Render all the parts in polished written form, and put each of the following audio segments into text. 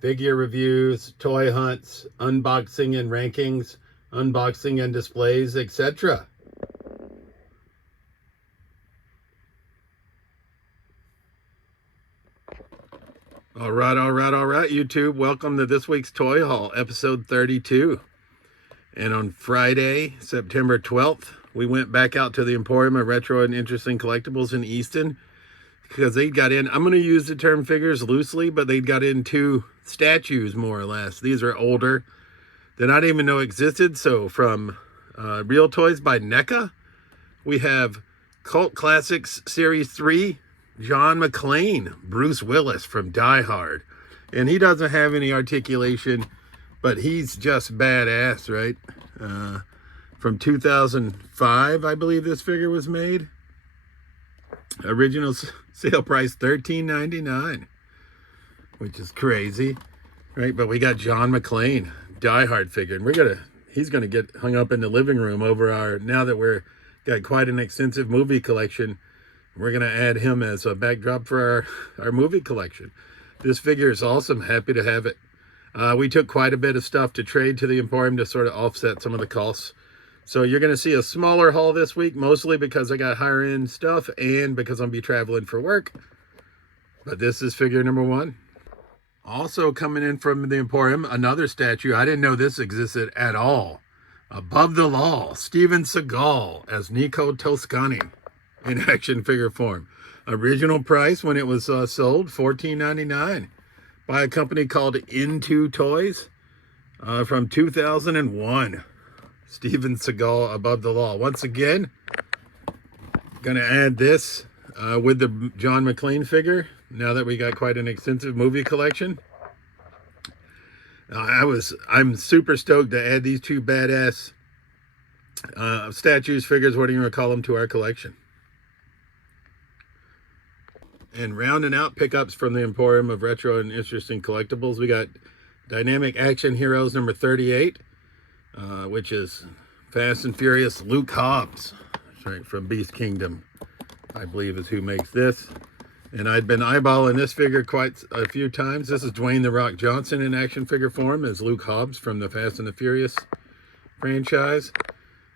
figure reviews, toy hunts, unboxing and rankings, unboxing and displays, etc. All right, YouTube. Welcome to this week's Toy Haul, episode 32. And on Friday, September 12th, we went back out to the Emporium of Retro and Interesting Collectibles in Easton because they got in, I'm going to use the term figures loosely, but they got in two statues, more or less. These are older than I didn't even know existed. So from Real Toys by NECA, we have Cult Classics Series 3, John McClane, Bruce Willis from Die Hard. And he doesn't have any articulation, but he's just badass, right? From 2005, I believe this figure was made. Original sale price $13.99, which is crazy, right? But we got John McClane, Die Hard figure, and he's gonna get hung up in the living room over now that we're got quite an extensive movie collection. We're gonna add him as a backdrop for our movie collection. This figure is awesome. Happy to have it. We took quite a bit of stuff to trade to the Emporium to sort of offset some of the costs. So you're going to see a smaller haul this week, mostly because I got higher end stuff and because I'm going to be traveling for work. But this is figure number one. Also coming in from the Emporium, another statue. I didn't know this existed at all. Above the Law, Steven Seagal as Nico Toscani in action figure form. Original price when it was sold, $14.99 by a company called Into Toys from 2001. Steven Seagal, Above the Law. Once again, gonna add this with the John McClane figure now that we got quite an extensive movie collection. I'm super stoked to add these two badass statues, figures, whatever you want to call them, to our collection. And rounding out pickups from the Emporium of Retro and Interesting Collectibles, we got Dynamic Action Heroes number 38. Which is Fast and Furious Luke Hobbs. That's right, from Beast Kingdom, I believe is who makes this. And I'd been eyeballing this figure quite a few times. This is Dwayne "The Rock" Johnson in action figure form as Luke Hobbs from the Fast and the Furious franchise.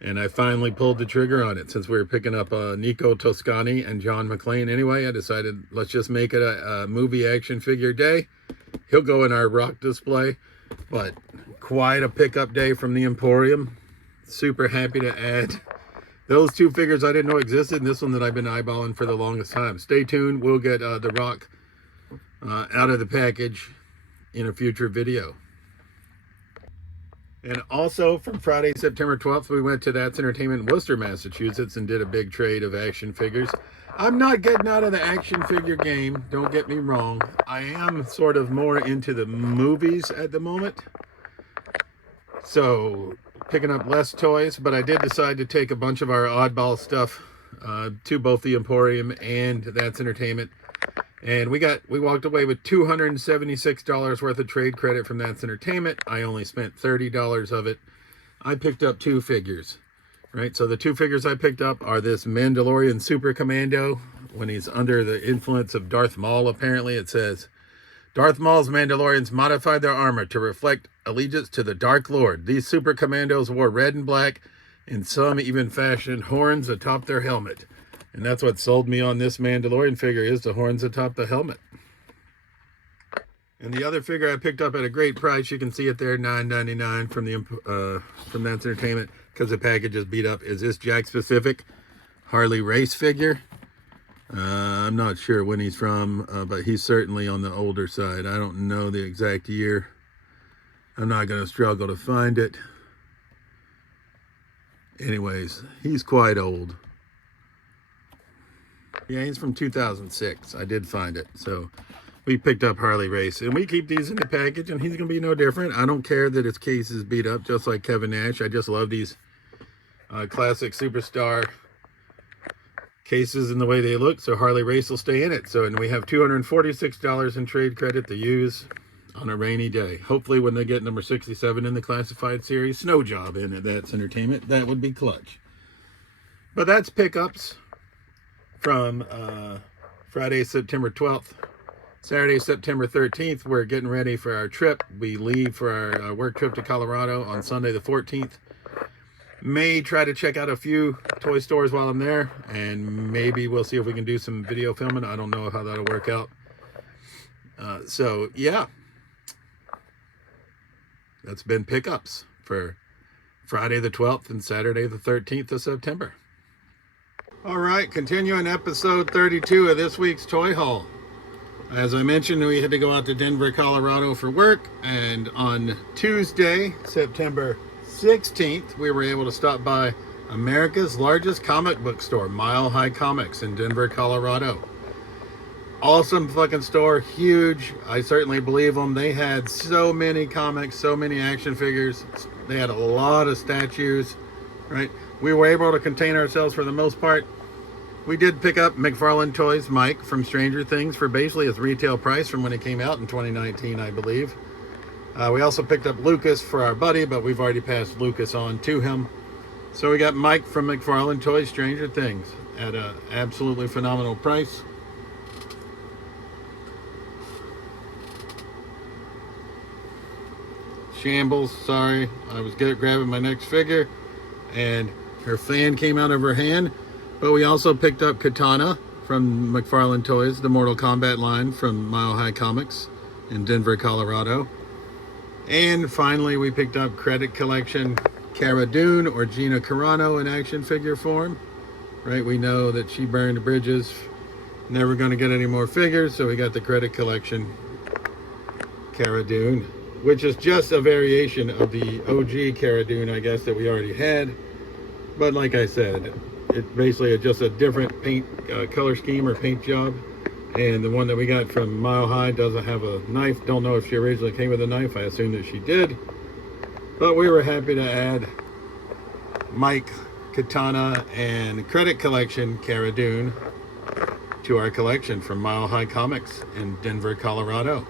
And I finally pulled the trigger on it. Since we were picking up Nico Toscani and John McClane anyway, I decided let's just make it a movie action figure day. He'll go in our rock display. But quite a pickup day from the Emporium. Super happy to add those two figures I didn't know existed, and this one that I've been eyeballing for the longest time. Stay tuned. We'll get The Rock out of the package in a future video. And also from Friday, September 12th, we went to That's Entertainment in Worcester, Massachusetts, and did a big trade of action figures. I'm not getting out of the action figure game, don't get me wrong. I am sort of more into the movies at the moment. So picking up less toys, but I did decide to take a bunch of our oddball stuff to both the Emporium and That's Entertainment. And we walked away with $276 worth of trade credit from That's Entertainment. I only spent $30 of it. I picked up two figures. Right, so the two figures I picked up are this Mandalorian Super Commando when he's under the influence of Darth Maul. Apparently it says, Darth Maul's Mandalorians modified their armor to reflect allegiance to the Dark Lord. These Super Commandos wore red and black, and some even fashioned horns atop their helmet. And that's what sold me on this Mandalorian figure, is the horns atop the helmet. And the other figure I picked up at a great price, you can see it there, $9.99 from That's Entertainment, because the package is beat up, is this Jack Specific Harley race figure. I'm not sure when he's from, but he's certainly on the older side. I don't know the exact year. I'm not going to struggle to find it. Anyways, he's quite old. Yeah, he's from 2006. I did find it. So we picked up Harley Race, and we keep these in the package, and he's going to be no different. I don't care that his case is beat up, just like Kevin Nash. I just love these classic superstar cases and the way they look, so Harley Race will stay in it. So, and we have $246 in trade credit to use on a rainy day. Hopefully when they get number 67 in the classified series, Snow Job in it, That's Entertainment, that would be clutch. But that's pickups from Friday, September 12th. Saturday, September 13th, we're getting ready for our trip. We leave for our work trip to Colorado on Sunday the 14th. May try to check out a few toy stores while I'm there, and maybe we'll see if we can do some video filming. I don't know how that'll work out. So yeah, that's been pickups for Friday the 12th and Saturday the 13th of September. All right, continuing episode 32 of this week's toy haul. As I mentioned, we had to go out to Denver, Colorado for work, and on Tuesday, September 16th, we were able to stop by America's largest comic book store, Mile High Comics in Denver, Colorado. Awesome fucking store, huge. I certainly believe them. They had so many comics, so many action figures. They had a lot of statues, right? We were able to contain ourselves for the most part. We did pick up McFarlane Toys Mike from Stranger Things for basically his retail price from when it came out in 2019, I believe. We also picked up Lucas for our buddy, but we've already passed Lucas on to him. So we got Mike from McFarlane Toys Stranger Things at an absolutely phenomenal price. Shambles, sorry, I was grabbing my next figure and her fan came out of her hand. But we also picked up Katana from McFarlane Toys, the Mortal Kombat line from Mile High Comics in Denver, Colorado. And finally, we picked up Credit Collection Cara Dune, or Gina Carano in action figure form. Right, we know that she burned bridges, never going to get any more figures, so we got the Credit Collection Cara Dune, which is just a variation of the OG Cara Dune, I guess, that we already had. But like I said, it basically is just a different paint color scheme or paint job. And the one that we got from Mile High doesn't have a knife. Don't know if she originally came with a knife. I assume that she did. But we were happy to add Mike, Katana, and Credit Collection Cara Dune to our collection from Mile High Comics in Denver, Colorado.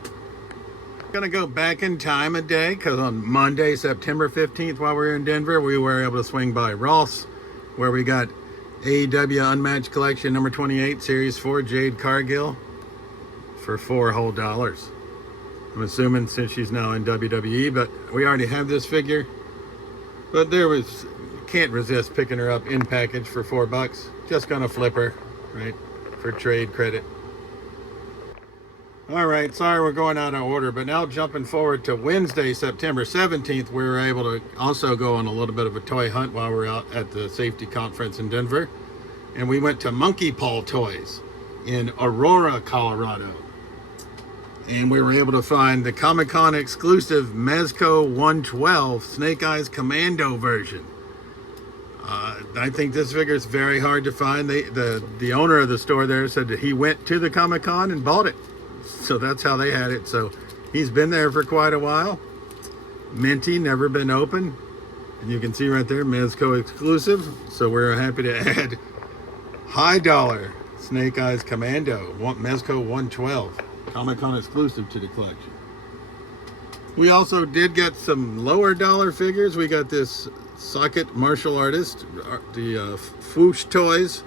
Gonna go back in time a day, because on Monday, September 15th, while we were in Denver, we were able to swing by Ross, where we got AEW Unmatched Collection number 28, Series 4, Jade Cargill for $4 whole. I'm assuming since she's now in WWE, but we already have this figure. But can't resist picking her up in package for $4. Just gonna flip her, right, for trade credit. All right, sorry we're going out of order, but now jumping forward to Wednesday, September 17th, we were able to also go on a little bit of a toy hunt while we were out at the safety conference in Denver. And we went to Monkey Paw Toys in Aurora, Colorado. And we were able to find the Comic-Con exclusive Mezco 112 Snake Eyes Commando version. I think this figure is very hard to find. The owner of the store there said that he went to the Comic-Con and bought it. So that's how they had it. So he's been there for quite a while. Minty, never been open. And you can see right there, Mezco exclusive. So we're happy to add high dollar Snake Eyes Commando, Mezco 112, Comic-Con exclusive to the collection. We also did get some lower dollar figures. We got this socket martial artist, the Foosh Toys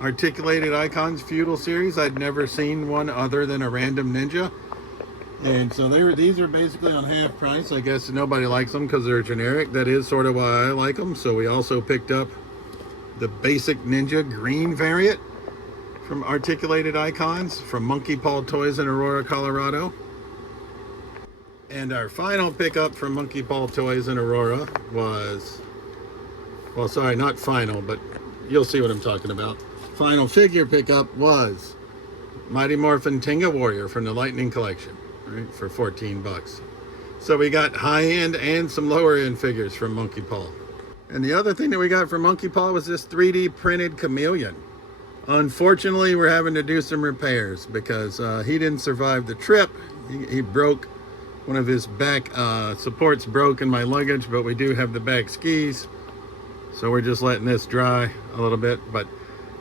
Articulated Icons Feudal Series. I'd never seen one other than a random ninja. And so these are basically on half price. I guess nobody likes them because they're generic. That is sort of why I like them. So we also picked up the basic ninja green variant from Articulated Icons from Monkey Paw Toys in Aurora, Colorado. And our final pickup from Monkey Paw Toys in Aurora was, well, sorry, not final, but you'll see what I'm talking about. Final figure pickup was Mighty Morphin Tenga Warrior from the Lightning Collection, right, for $14. So we got high-end and some lower-end figures from Monkey Paw. And the other thing that we got from Monkey Paw was this 3D printed chameleon. Unfortunately, we're having to do some repairs because he didn't survive the trip. He broke one of his back supports broke in my luggage, but we do have the back skis. So we're just letting this dry a little bit, but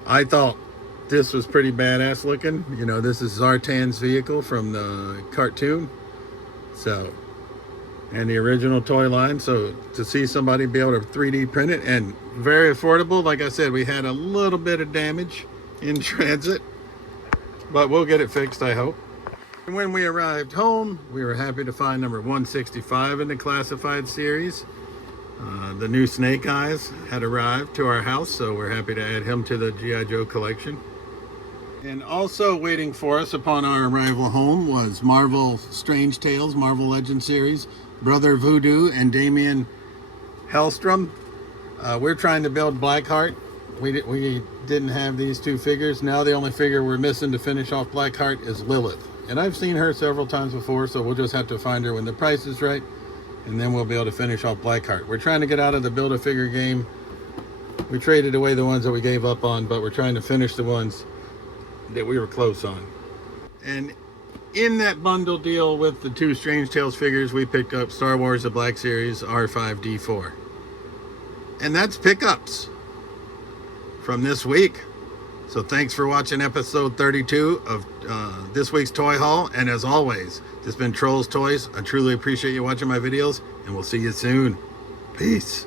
I thought this was pretty badass looking. You know, this is Zartan's vehicle from the cartoon. So, and the original toy line. So to see somebody be able to 3D print it, and very affordable. Like I said, we had a little bit of damage in transit, but we'll get it fixed, I hope. When we arrived home, we were happy to find number 165 in the classified series. The new Snake Eyes had arrived to our house, so we're happy to add him to the G.I. Joe collection. And also waiting for us upon our arrival home was Marvel Strange Tales, Marvel Legends series, Brother Voodoo and Damian Hellstrom. We're trying to build Blackheart. We didn't have these two figures. Now the only figure we're missing to finish off Blackheart is Lilith. And I've seen her several times before, so we'll just have to find her when the price is right, and then we'll be able to finish off Blackheart. We're trying to get out of the Build-A-Figure game. We traded away the ones that we gave up on, but we're trying to finish the ones that we were close on. And in that bundle deal with the two Strange Tales figures, we picked up Star Wars The Black Series R5-D4. And that's pickups from this week. So thanks for watching episode 32 of this week's toy haul. And as always, this has been Trolls Toys. I truly appreciate you watching my videos, and we'll see you soon. Peace.